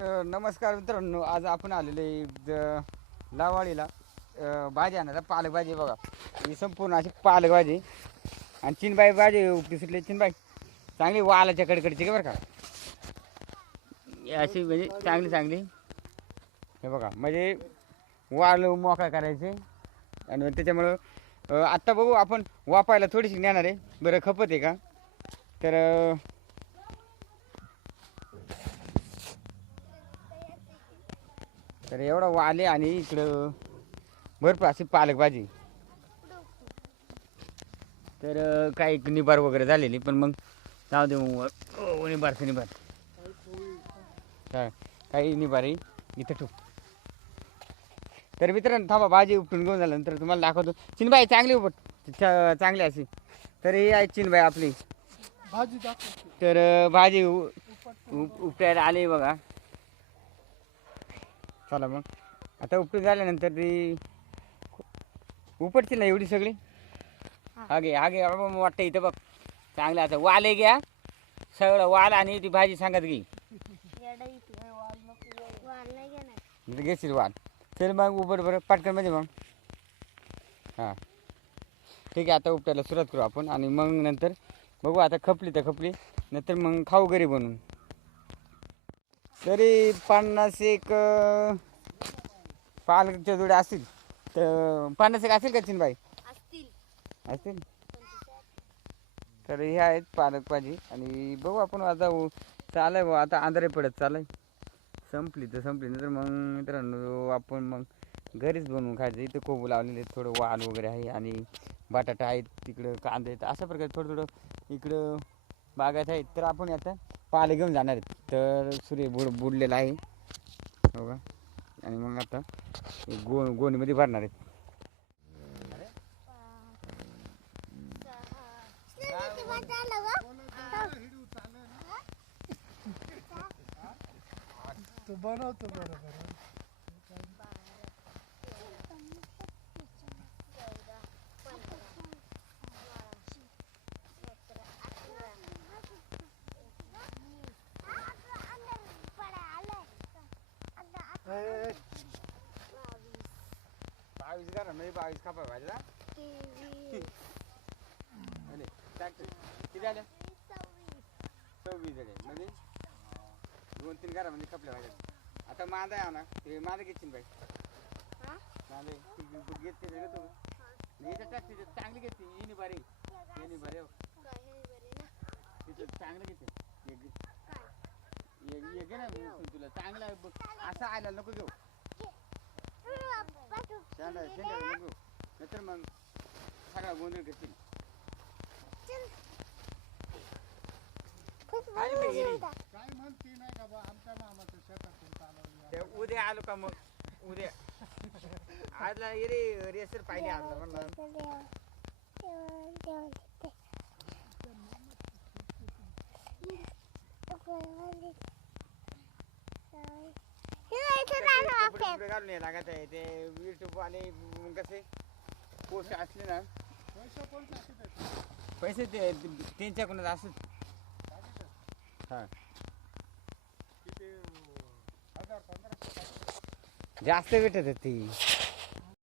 नमस्कार मित्रांनो, आज आपण आलेले लावाळीला भाजी आणायला. पालक भाजी बघा, ही संपूर्ण अशी पालक भाजी. आणि चिनबाई भाजी उपटी सुटली. चिनबाई चांगली वालाच्या कडकडची का बरं का, अशी म्हणजे चांगली चांगली. हे बघा, म्हणजे वाल मोकळा करायचे. आणि त्याच्यामुळं आत्ता बघू आपण वापायला थोडीशी नेणार आहे. बरं खपत आहे का तर एवढा वाले. आणि इकडं भरपूर अशी पालक भाजी. तर काही निबार वगैरे झालेली, पण मग जाऊ दे. निबारचं निबार काही निबारी इथं ठेवू. तर मित्रांनो थांबा, भाजी उपटून घेऊन झाल्यानंतर तुम्हाला दाखवतो. चिनबाई चांगली उपट, चांगली अशी. तर ही आहे चिनबाई आपली भाजी. तर भाजी उपटायला आली बघा. चला मग आता उपटून झाल्यानंतर ती उपटतील ना एवढी सगळी. आगे आगे वाटतं इथं बघ चांगलं. आता वाल आहे घ्या सगळं वाल, आणि ती भाजी सांगत घे. घेशील वाल. चल मग उपट बरं पटकन मध्ये मग. हां ठीक आहे, आता उपटायला सुरुवात करू आपण. आणि मग नंतर बघू, आता खपली तर खपली, नंतर मग खाऊ घरी बनवून. तरी 50 एक पालकच्या जोड्या असतील. तर 50 एक असेल का चिनबाई? असतील. तर हे आहेत पालक भाजी. आणि बघू आपण आता चालाय बघू, आता आंधारे पडत चालाय. संपली तर संपली, नंतर मग मित्रांनो आपण मग घरीच बनवून खायचं. इथं कोबू लावलेले, थोडं वाल वगैरे आहे, आणि बटाटा आहेत, तिकडं कांदे आहेत. अशा प्रकारे थोडं थोडं इकडं बागायत आहेत. तर आपण आता पाले घेऊन जाणार आहेत. तर सूर्य बुडलेला आहे बघा. आणि मग आता गोणीमध्ये भरणार आहेत. तू बनवतो बरोबर. म्हणजे 22 खापा भाजीला किती आल्या? 26 झाले. म्हणजे 2-3 घरामध्ये खपल्या भाज्या. आता मांदा आहे ना, ते मांदा घेतील बाई. मांदा घेते का तू? याच्यात टाकते चांगली घेते. येणी बारी येणी बारी तिथं चांगलं घेते. घे ना तुला चांगला असं आयला नको घेऊ. नको नंतर मग सगळा गोंधळ घेतील. काय म्हणते नाही का बा, आमच्या मामाच्या शेतातून चालवली. उद्या आलो का मग? उद्या आजला रे रेसर पाहिजे आजला म्हणलं. घालून लागत आहे ते युट्यूब वाले. कसे पोस्ट असले ना, पैसे ते त्यांच्याकडूनच असत. हां जास्त भेटत ती.